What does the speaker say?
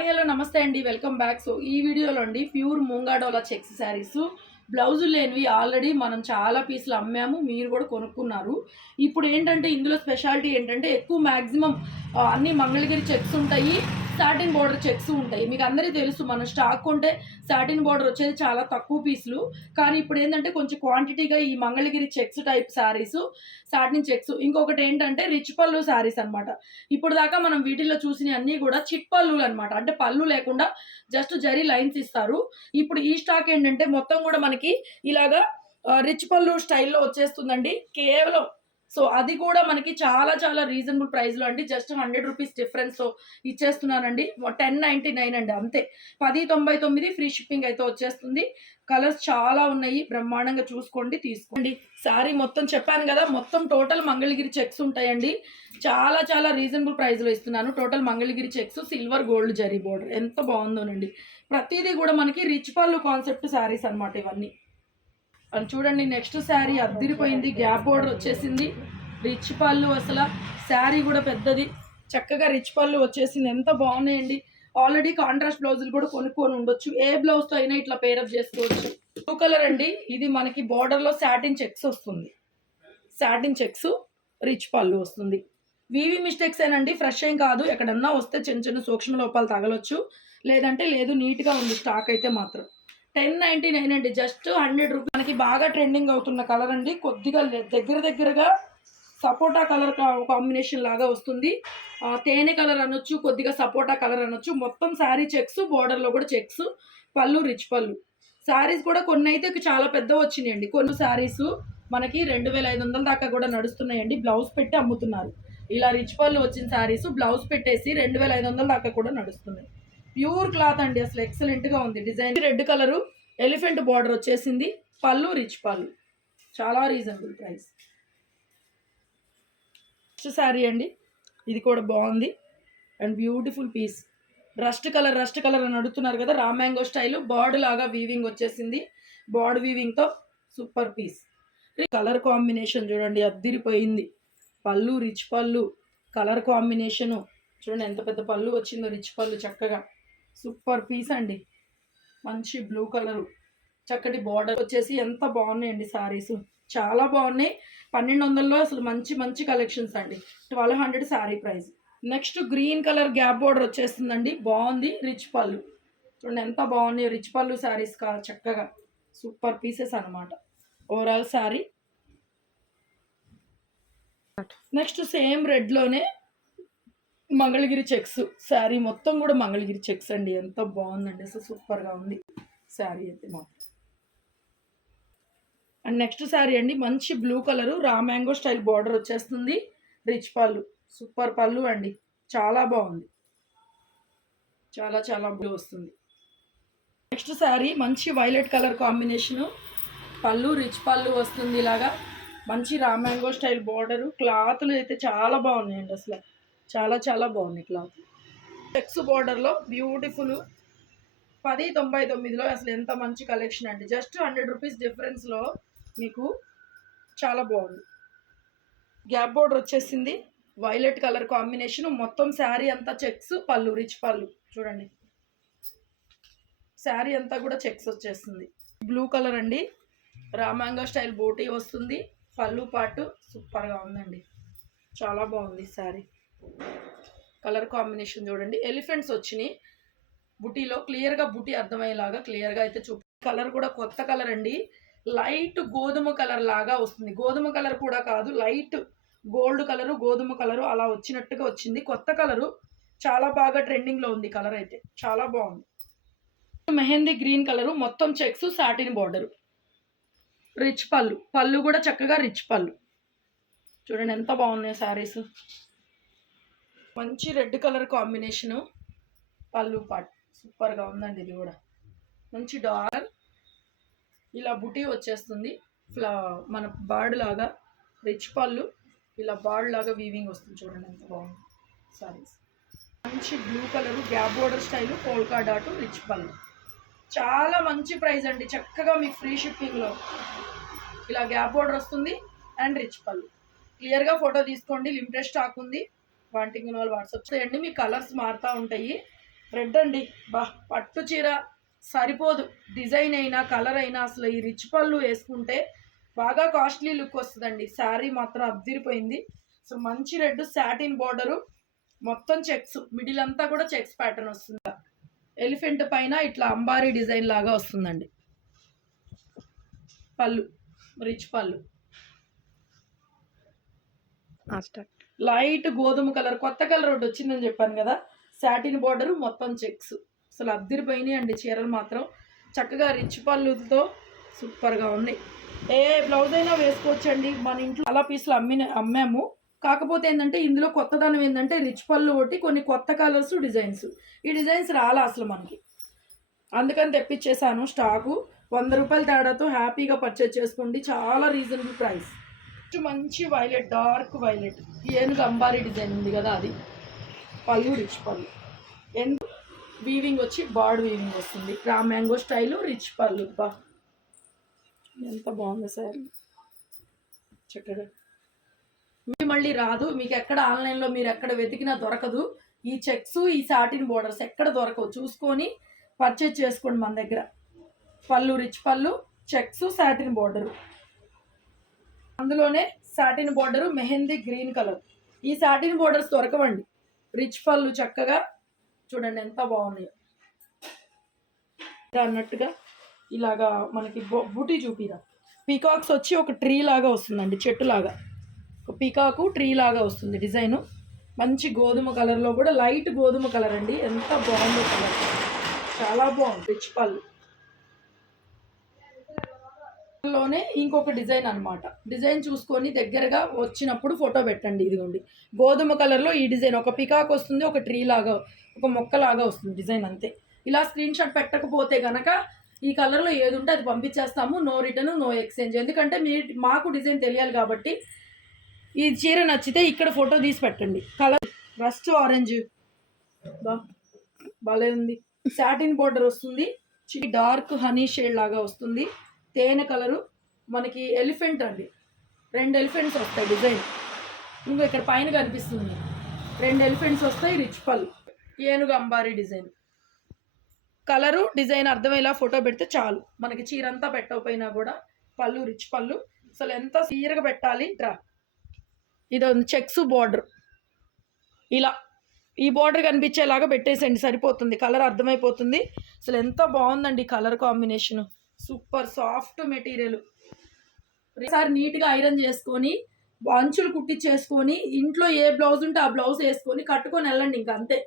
Hi hello నమస్తే అండి. Welcome back. So ఈ వీడియోలో అండి ప్యూర్ ముంగాడోలా చెక్స్ శారీస్. బ్లౌజులు లేనివి ఆల్రెడీ మనం చాలా పీసులు అమ్మాము మీరు కూడా కొనుక్కున్నారు. ఇప్పుడు ఏంటంటే ఇందులో స్పెషాలిటీ ఏంటంటే ఎక్కువ మ్యాక్సిమం అన్ని మంగళగిరి చెక్స్ ఉంటాయి. సాటిన్ బార్డర్ చెక్స్ ఉంటాయి. మీకు అందరికీ తెలుసు మనం స్టాక్ ఉంటే సాటిన్ బార్డర్ వచ్చేది చాలా తక్కువ పీసులు కానీ ఇప్పుడు ఏంటంటే కొంచెం క్వాంటిటీగా ఈ Mangalagiri checks type saris satin checks ఇంకొకటి ఏంటంటే రిచ్ పళ్ళు శారీస్ అనమాట ఇప్పుడు దాకా మనం వీటిల్లో చూసిన అన్నీ కూడా చిట్ పళ్ళులు అనమాట అంటే పళ్ళు లేకుండా జస్ట్ జరీ లైన్స్ ఇస్తారు. ఇప్పుడు ఈ స్టాక్ ఏంటంటే మొత్తం కూడా మనకి ఇలాగా రిచ్ పళ్ళు స్టైల్లో వచ్చేస్తుందండి. కేవలం సో అది కూడా మనకి చాలా చాలా రీజనబుల్ ప్రైస్లో అండి. జస్ట్ హండ్రెడ్ రూపీస్ డిఫరెన్స్తో ఇచ్చేస్తున్నానండి. టెన్ నైంటీ నైన్ అండి అంతే. పది తొంభై తొమ్మిది ఫ్రీ షిప్పింగ్ అయితే వచ్చేస్తుంది. కలర్స్ చాలా ఉన్నాయి. బ్రహ్మాండంగా చూసుకోండి తీసుకోండి. శారీ మొత్తం చెప్పాను కదా మొత్తం టోటల్ మంగళగిరి చెక్స్ ఉంటాయండి. చాలా చాలా రీజనబుల్ ప్రైస్లో ఇస్తున్నాను. Total Mangalagiri checks silver gold zari border ఎంత బాగుందోనండి. ప్రతిదీ కూడా మనకి రిచ్ పళ్ళు కాన్సెప్ట్ శారీస్ అన్నమాట ఇవన్నీ. అని చూడండి నెక్స్ట్ శారీ అద్దిరిపోయింది గ్యాప్ బోర్డర్ వచ్చేసింది. రిచ్ పళ్ళు అసలు. శారీ కూడా పెద్దది. చక్కగా రిచ్ పళ్ళు వచ్చేసింది. ఎంత బాగున్నాయండి. ఆల్రెడీ కాంట్రాస్ట్ బ్లౌజులు కూడా కొనుక్కొని ఉండొచ్చు. ఏ బ్లౌజ్తో అయినా ఇట్లా పేరప్ చేసుకోవచ్చు. బ్లూ కలర్ అండి. ఇది మనకి బార్డర్లో సాటిన్ చెక్స్ వస్తుంది. సాటిన్ చెక్స్ రిచ్ పళ్ళు వస్తుంది. వివి మిస్టేక్స్ ఏనండి. ఫ్రెష్ ఏం కాదు. ఎక్కడన్నా వస్తే చిన్న చిన్న సూక్ష్మ లోపాలు తగలొచ్చు. లేదంటే లేదు నీట్గా ఉంది. స్టాక్ అయితే మాత్రం. టెన్ నైంటీ నైన్ అండి. Just hundred rupees. మనకి బాగా ట్రెండింగ్ అవుతున్న కలర్ అండి. కొద్దిగా దగ్గర దగ్గరగా సపోటా కలర్ కాంబినేషన్ లాగా వస్తుంది. తేనె కలర్ అనొచ్చు కొద్దిగా సపోటా కలర్ అనొచ్చు. మొత్తం శారీ చెక్స్ బోర్డర్లో కూడా చెక్స్ పళ్ళు రిచ్ పళ్ళు. శారీస్ కూడా కొన్ని అయితే చాలా పెద్ద వచ్చినాయండి. కొన్ని శారీస్ మనకి రెండు వేల ఐదు వందల దాకా కూడా నడుస్తున్నాయండి. బ్లౌజ్ పెట్టి అమ్ముతున్నారు. ఇలా రిచ్ పళ్ళు వచ్చిన శారీస్ బ్లౌజ్ పెట్టేసి రెండు వేల ఐదు వందల దాకా కూడా నడుస్తున్నాయి. ప్యూర్ క్లాత్ అండి అసలు ఎక్సలెంట్గా ఉంది. Design red colour elephant border వచ్చేసింది. పళ్ళు రిచ్ పళ్ళు. చాలా రీజనబుల్ ప్రైస్ నెక్స్ట్ శారీ అండి ఇది కూడా బాగుంది. And beautiful piece rust colour rust colour అని అడుగుతున్నారు కదా రా మ్యాంగో స్టైల్. బార్డ్ లాగా వీవింగ్ వచ్చేసింది. బార్డ్ వీవింగ్తో సూపర్ పీస్ కలర్ కాంబినేషన్ చూడండి అద్దిరిపోయింది. పళ్ళు రిచ్ పళ్ళు. Colour combination. చూడండి ఎంత పెద్ద పళ్ళు వచ్చిందో రిచ్ పళ్ళు చక్కగా. సూపర్ పీస్ అండి. మంచి బ్లూ కలరు. చక్కటి బార్డర్ వచ్చేసి ఎంత బాగున్నాయండి సారీస్. చాలా బాగున్నాయి. పన్నెండు వందల్లో అసలు మంచి మంచి కలెక్షన్స్ అండి. Twelve hundred sari price. Next green colour gap border వచ్చేస్తుందండి. బాగుంది. రిచ్ పళ్ళు. చూడండి ఎంత బాగున్నాయి. రిచ్ పళ్ళు శారీస్ కా చక్కగా. సూపర్ పీసెస్ అనమాట ఓవరాల్ శారీ నెక్స్ట్ సేమ్ రెడ్లోనే మంగళగిరి చెక్స్. శారీ మొత్తం కూడా మంగళగిరి చెక్స్ అండి. ఎంత బాగుందండి. అసలు సూపర్గా ఉంది. శారీ అయితే మాత్రం. అండ్ నెక్స్ట్ శారీ అండి. మంచి blue colour. Raw mango style border వచ్చేస్తుంది. రిచ్ పళ్ళు. సూపర్ పళ్ళు అండి. చాలా బాగుంది. చాలా చాలా బ్లూ వస్తుంది. నెక్స్ట్ శారీ మంచి వైలెట్ కలర్ కాంబినేషను. పళ్ళు రిచ్ పళ్ళు వస్తుంది ఇలాగా. మంచి రామ్యాంగో స్టైల్ బార్డరు. క్లాత్లు అయితే చాలా బాగున్నాయండి అసలు. చాలా చాలా బాగుంది క్లాత్ చెక్స్ బార్డర్లో బ్యూటిఫుల్ పది తొంభై తొమ్మిదిలో అసలు ఎంత మంచి కలెక్షన్ అండి. జస్ట్ హండ్రెడ్ రూపీస్ డిఫరెన్స్లో మీకు చాలా బాగుంది. గ్యాప్ బోర్డర్ వచ్చేసింది. వైలెట్ కలర్ కాంబినేషన్ మొత్తం శారీ అంతా చెక్స్ పళ్ళు రిచ్ పళ్ళు. చూడండి. శారీ అంతా కూడా చెక్స్ వచ్చేస్తుంది బ్లూ కలర్ అండి. రామాంగ స్టైల్ బోటీ వస్తుంది. పళ్ళు పాటు సూపర్గా ఉందండి. చాలా బాగుంది శారీ. కలర్ కాంబినేషన్ చూడండి. ఎలిఫెంట్స్ వచ్చినాయి. బుటీలో క్లియర్గా బుటీ అర్థమయ్యేలాగా క్లియర్గా అయితే చూపి కలర్ కూడా కొత్త కలర్ అండి. లైట్ గోధుమ కలర్ లాగా వస్తుంది. గోధుమ కలర్ కూడా కాదు లైట్ గోల్డ్ కలరు గోధుమ కలరు అలా వచ్చినట్టుగా వచ్చింది. కొత్త కలరు. చాలా బాగా ట్రెండింగ్లో ఉంది కలర్ అయితే. చాలా బాగుంది. Mehndi green colour. మొత్తం చెక్స్ సాటిన్ బార్డరు. రిచ్ పళ్ళు. పళ్ళు కూడా చక్కగా రిచ్ పళ్ళు. చూడండి ఎంత బాగున్నాయి శారీస్ మంచి రెడ్ కలర్ కాంబినేషను పళ్ళు పాట్ సూపర్గా ఉందండి ఇది కూడా. మంచి డార్ ఇలా బుటీ వచ్చేస్తుంది. ఫ్లా మన బార్డ్ లాగా రిచ్ పళ్ళు ఇలా బార్డ్ లాగా వీవింగ్ వస్తుంది చూడండి ఎంత బాగుంది. సారీస్. మంచి blue colour gap border style polka dot rich పళ్ళు. చాలా మంచి ప్రైస్ అండి. చక్కగా మీకు ఫ్రీ షిప్పింగ్లో. ఇలా గ్యాప్ బోర్డర్ వస్తుంది అండ్ రిచ్ పళ్ళు. క్లియర్గా ఫోటో తీసుకోండి. లిమిటెడ్ స్టాక్ ఉంది. వాంటింగ్ వాళ్ళు వాట్సాప్ చేయండి. మీ కలర్స్ మారుతూ ఉంటాయి. రెడ్ అండి. బా పట్టు చీర సరిపోదు. డిజైన్ అయినా కలర్ అయినా అసలు ఈ రిచ్ పళ్ళు వేసుకుంటే బాగా కాస్ట్లీ లుక్ వస్తుందండి. శారీ మాత్రం అద్దిరిపోయింది. సో మంచి రెడ్ సాటిన్ బార్డరు. మొత్తం చెక్స్ మిడిల్ అంతా కూడా చెక్స్ ప్యాటర్న్ వస్తుంది. ఎలిఫెంట్ పైన ఇట్లా అంబారీ డిజైన్ లాగా వస్తుందండి. పళ్ళు రిచ్ పళ్ళు. లైట్ గోధుమ కలర్ కొత్త కలర్ ఒకటి వచ్చిందని చెప్పాను కదా. సాటిన్ బార్డర్ మొత్తం చెక్స్. అసలు అద్దరిపోయినాయి అండి చీరలు మాత్రం. చక్కగా రిచ్ పళ్ళుతో సూపర్గా ఉన్నాయి. ఏ బ్లౌజ్ అయినా వేసుకోవచ్చండి. మన ఇంట్లో అలా పీసులు అమ్మిన అమ్మాము. కాకపోతే ఏంటంటే ఇందులో కొత్తదనం ఏంటంటే రిచ్ పళ్ళు ఒకటి కొన్ని కొత్త కలర్స్ డిజైన్స్. ఈ డిజైన్స్ రాలా అసలు మనకి. అందుకని తెప్పించేశాను స్టాకు. వంద రూపాయల తేడాతో హ్యాపీగా పర్చేజ్ చేసుకోండి. చాలా రీజనబుల్ ప్రైస్ మంచి వైలెట్ డార్క్ వైలెట్. ఏనుగు అంబారీ డిజైన్ ఉంది కదా అది. పళ్ళు రిచ్ పళ్ళు. ఎందుకు వీవింగ్ వచ్చి బార్డ్ వీవింగ్ వస్తుంది. రా మ్యాంగో స్టైలు రిచ్ పళ్ళు. బా. ఎంత బాగుంది సార్. చక్కగా. మీ మళ్ళీ రాదు. మీకు ఎక్కడ ఆన్లైన్లో మీరు ఎక్కడ వెతికినా దొరకదు. ఈ చెక్స్ ఈ సాటిన్ బోర్డర్స్ ఎక్కడ దొరకవు. చూసుకొని పర్చేజ్ చేసుకోండి మన దగ్గర. పళ్ళు రిచ్ పళ్ళు చెక్స్ సాటిన్ బోర్డరు. అందులోనే satin border mehndi green colour. ఈ సాటిన్ బోర్డర్స్ దొరకవండి. రిచ్ పళ్ళు చక్కగా చూడండి ఎంత బాగున్నాయో. అన్నట్టుగా ఇలాగా మనకి బూటీ చూపిరా పీకాక్స్ వచ్చి ఒక ట్రీ లాగా వస్తుందండి చెట్టు లాగా. ఒక పీకాకు ట్రీ లాగా వస్తుంది డిజైను. మంచి గోధుమ కలర్లో కూడా లైట్ గోధుమ కలర్ అండి. ఎంత బాగుందో కలర్. చాలా బాగుంది రిచ్ పళ్ళు. లోనే ఇంకొక డిజైన్ అన్నమాట. డిజైన్ చూసుకొని దగ్గరగా వచ్చినప్పుడు ఫోటో పెట్టండి ఇదిగోండి. గోధుమ కలర్లో ఈ డిజైన్ ఒక పికాక్ వస్తుంది ఒక ట్రీ లాగా ఒక మొక్క లాగా వస్తుంది డిజైన్ అంతే. ఇలా స్క్రీన్ షాట్ పెట్టకపోతే గనక ఈ కలర్లో ఏది ఉంటే అది పంపించేస్తాము. No return no exchange. ఎందుకంటే మీ మాకు డిజైన్ తెలియాలి కాబట్టి ఈ చీర నచ్చితే ఇక్కడ ఫోటో తీసి పెట్టండి. Colour rust orange. బా భలే ఉంది. సాటిన్ బోర్డర్ వస్తుంది. డార్క్ హనీ షేడ్ లాగా వస్తుంది. తేనె కలరు మనకి ఎలిఫెంట్ అండి. రెండు ఎలిఫెంట్స్ వస్తాయి డిజైన్. ఇంకో ఇక్కడ పైన కనిపిస్తుంది. రెండు ఎలిఫెంట్స్ వస్తాయి రిచ్ పళ్ళు. ఏనుగు అంబారీ డిజైన్. కలరు డిజైన్ అర్థమయ్యేలా ఫోటో పెడితే చాలు. మనకి చీర అంతా పెట్టకపోయినా కూడా పళ్ళు రిచ్ పళ్ళు. అసలు ఎంత సీరగా పెట్టాలి డ్రా. ఇది చెక్స్ బార్డర్. ఇలా. ఈ బార్డర్ కనిపించేలాగా పెట్టేసేయండి సరిపోతుంది. కలర్ అర్థమైపోతుంది. అసలు ఎంత బాగుందండి colour combination. Super soft material. ఒకసారి నీట్గా ఐరన్ చేసుకొని అంచులు కుట్టించేసుకొని ఇంట్లో ఏ బ్లౌజ్ ఉంటే ఆ బ్లౌజ్ వేసుకొని కట్టుకొని వెళ్ళండి ఇంకా అంతే.